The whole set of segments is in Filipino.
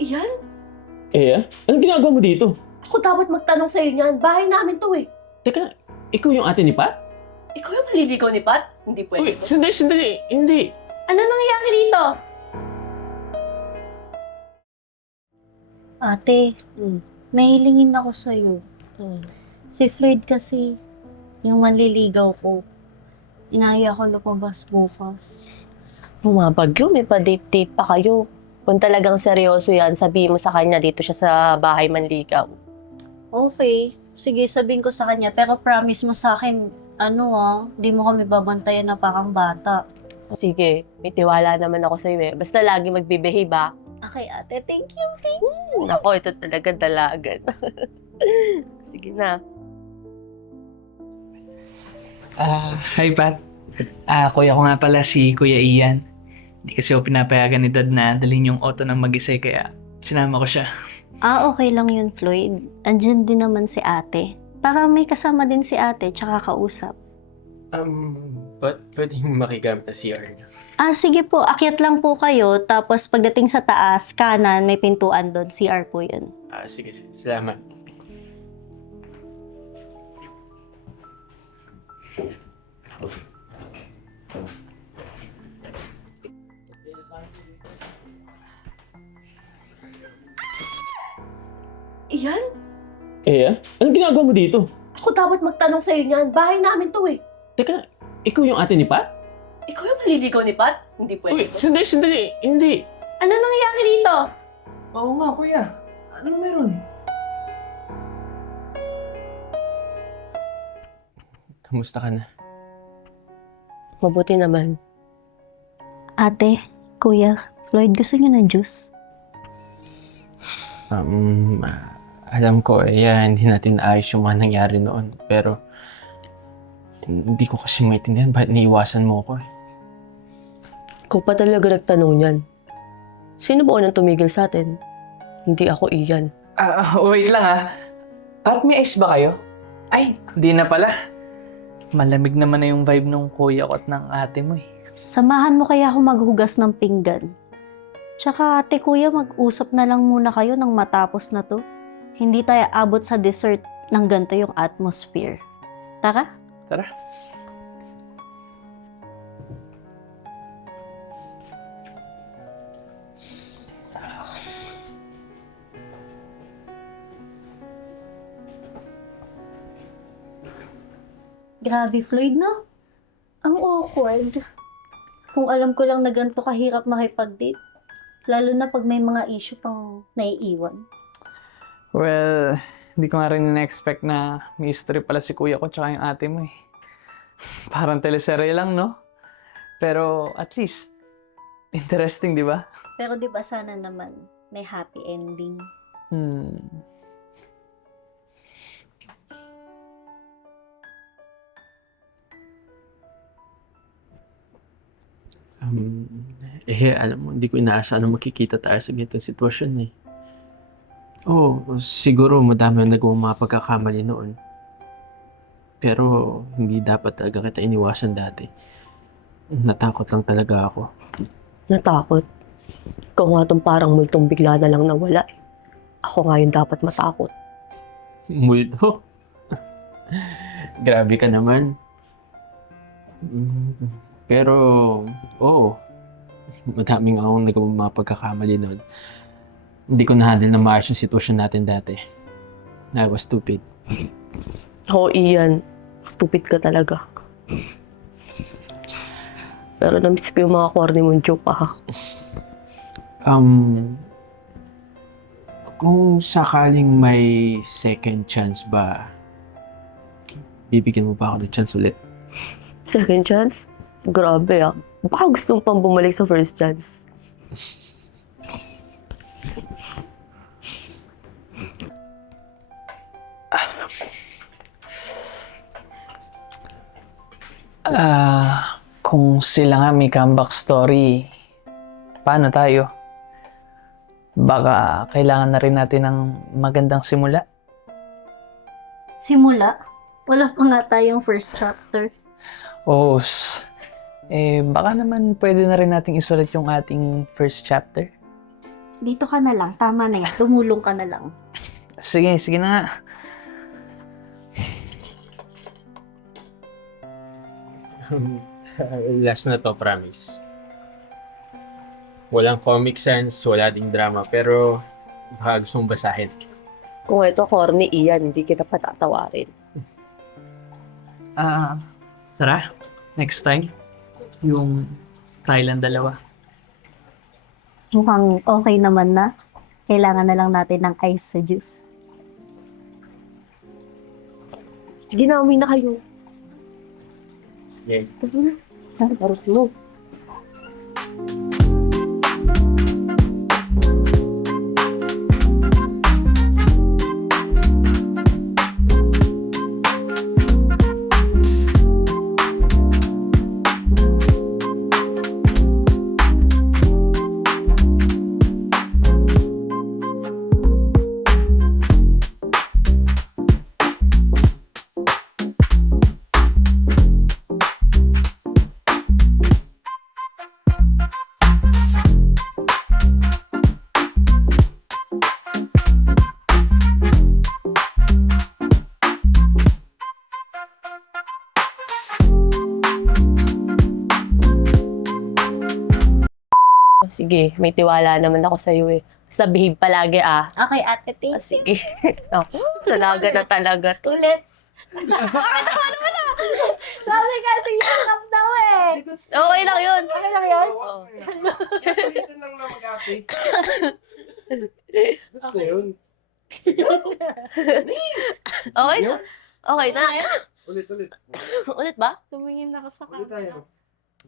Iyan? Anong ginagawa mo dito? Ako dapat magtanong sa'yo niyan. Bahay namin to eh. Teka, ikaw yung ate ni Pat? Ikaw yung maliligaw ni Pat? Hindi Uy, pwede. sandali, hindi. Ano nangyayari dito? Ate, may hilingin ako sa'yo. Si Floyd kasi, yung manliligaw ko. Inaya ko lumabas bukas. Bumabagyo, may pa-date-date pa kayo. Kung talagang seryoso yan, sabihin mo sa kanya dito siya sa bahay manligaw. Okay, sige sabihin ko sa kanya. Pero promise mo sa akin, di mo kami babantayan na parang bata. Sige, may tiwala naman ako sa'yo eh. Basta lagi magbibehave ba? Okay ate, thank you. Nako, ito talaga dalagan. Sige na. Hi Pat. Kuya ko nga pala si Kuya Ian. Hindi kasi ako pinapayagan ni Dad na dalhin yung auto ng mag-isa kaya sinama ko siya. Okay lang yun, Floyd. Andyan din naman si ate. Para may kasama din si ate, tsaka kausap. Pwedeng makigamit na CR niyo. Sige po, akyat lang po kayo. Tapos pagdating sa taas, kanan, may pintuan doon. CR po yun. Sige, salamat. Iyan? Anong ginagawa mo dito? Ako dapat magtanong sa'yo niyan. Bahay namin to eh. Teka, ikaw yung ate ni Pat? Ikaw yung maliligaw ni Pat? Hindi Uy, pwede. sandali, hindi. Ano nangyayari dito? Oo nga kuya. Anong meron? Kamusta ka na? Mabuti naman. Ate, kuya, Floyd, gusto niyo ng juice? Alam ko, hindi natin naayos yung mga nangyari noon. Pero, hindi ko kasi maintindihan bakit niiwasan mo ko eh. Ikaw pa talaga nagtanong niyan. Sino ba unang tumigil sa atin? Hindi ako Iyan. Wait lang Pat, may ice ba kayo? Ay, di na pala. Malamig naman na yung vibe ng kuya ko at ng ate mo eh. Samahan mo kaya ako maghugas ng pinggan. Tsaka ate kuya, mag-usap na lang muna kayo nang matapos na to. Hindi tayo abot sa dessert ng ganito yung atmosphere. Tara? Tara. Grabe, Floyd, no? Ang awkward. Kung alam ko lang na ganito kahirap makipag-date. Lalo na pag may mga issue pang naiiwan. Well, hindi ko nga rin na-expect na may history pala si kuya ko tsaka yung ate mo eh. Parang teleserye lang, no? Pero at least, interesting, di ba? Pero di ba sana naman may happy ending? Alam mo, hindi ko inaasahan na makikita tayo sa ganitong sitwasyon eh. Oo, siguro madami ang nagawang mga pagkakamali noon. Pero hindi dapat talaga kita iniwasan dati. Natakot lang talaga ako. Natakot? Ikaw nga tong parang multong bigla na lang nawala eh. Ako nga yung dapat matakot. Multo? Grabe ka naman. Pero, oo. Madaming akong nagawang mga pagkakamali noon. Hindi ko na-handle na maayos yung sitwasyon natin dati. I was stupid. Oo, Iyan. Stupid ka talaga. Pero na-miss ko yung mga corny mong joke ha. Kung sakaling may second chance ba, bibigyan mo ba ako ng chance ulit? Second chance? Grabe ah. Baka gusto mo pang bumalik sa first chance. Kung sila nga may comeback story, paano tayo? Baka kailangan na rin natin ng magandang simula. Simula? Wala pa nga tayong first chapter. Baka naman pwede na rin nating isulat yung ating first chapter. dito ka na lang. Tama na yan. Tumulong ka na lang. Sige, sige na nga. Last na to, promise. Walang comic sense, wala ding drama, pero baka gusto mong basahin. Kung ito corny, Ian, hindi kita patatawarin. Tara, next time, yung Thailand dalawa. Mukhang okay naman na. Kailangan na lang natin ng ice sa juice. Sige na, uwi na kayo. Yeah. Tara na. Tara, barot mo. Sige, may tiwala naman ako sa'yo eh. Basta behave palagi ah. Okay, ate, thank you. Sige. Ako, talaga na talaga. Ulit. Sabi kasi yung up daw eh. Okay lang yun. Okay lang yun? Oo. Dito lang na mag-ate. Gusto yun. Okay na. Okay na. Ulit. Ulit ba? Tumingin ako sa Ulit tayo.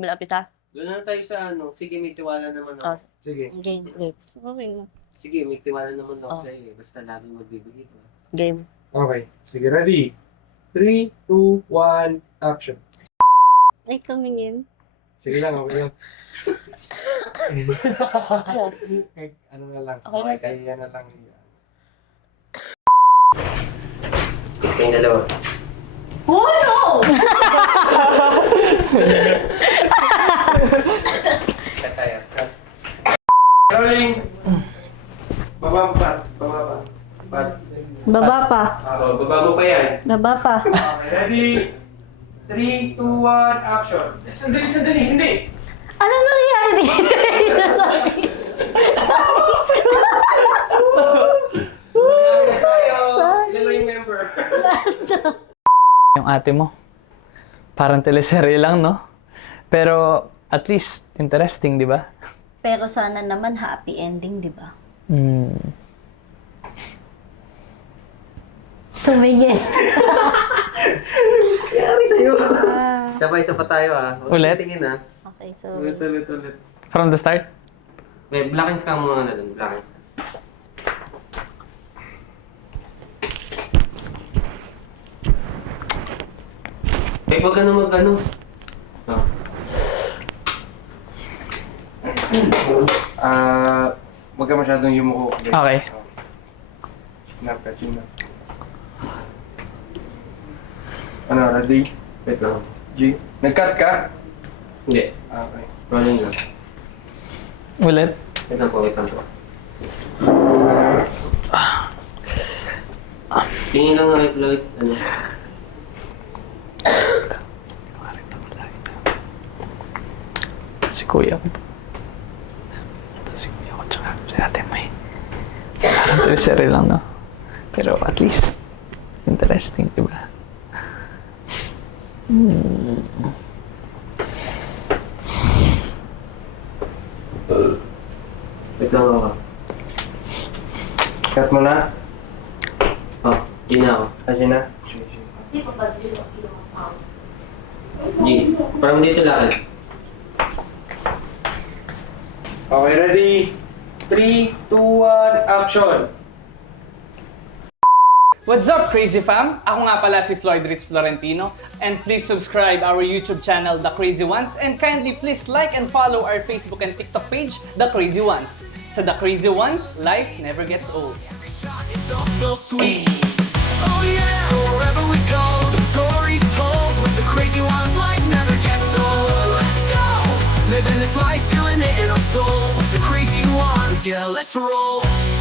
Malapit ha? Doon na tayo sa ano. Sige, may tiwala naman ako. Ah. Sige. Game. Okay na. Sige, may tiwala naman ako Oh. sa'yo eh. Basta laging magbibigay ko. Game. Okay. Sige, ready? 3, 2, 1, action. Ay, tumingin. Sige lang, okay lang. Ano? Ano na lang. Okay lang. Kaya na lang. Kiss kayong dalawa. Oh no! Cut tayo. Cut. Rolling! Baba pa. Pat. Baba pa. Baba mo pa yan. Baba pa. Okay, ready? 3, 2, 1, action. Sandali, hindi. Ano nangyari? Ilan ba yung member? Yung ate mo, parang teleserye lang, no? Pero at least interesting, di ba? Pero sana naman happy ending, di ba? Tumingin. Kayari sa'yo. Isa pa tayo ah. Huwag Ulit? tingin ah. Okay, so... Ulit. From the start? May blackings ka muna na dun. Blackings. Huwag ka na mag-ano. Oh. Huwag ka masyadong yumuko. Okay. Chin up. Ano, ready? Wait lang. G. Nag-cut ka? Hindi. Okay. Rolling lang. Ulit? Wait lang po. Tingin lang nga like, ano. Si kuya ko. Si kuya ko tsaka si ate mo eh. Parang teleserye lang, no? Pero at least, interesting, di ba? Wait lang ako. Cut mo na? Oh, yun na ako. Kasi na? G, parang dito lang. Okay, ready? 3, 2, 1, action! What's up, Crazy Fam? Ako nga pala si Floyd Ritz Florentino, and please subscribe our YouTube channel, The Crazy Ones, and kindly please like and follow our Facebook and TikTok page, The Crazy Ones. Sa The Crazy Ones, life never gets old. It's all so sweet. Oh yeah. So wherever we go, the story's told. With the crazy ones, life never gets old. Let's go. Living this life, feeling it in our soul. With the crazy ones. boys, yeah, let's roll.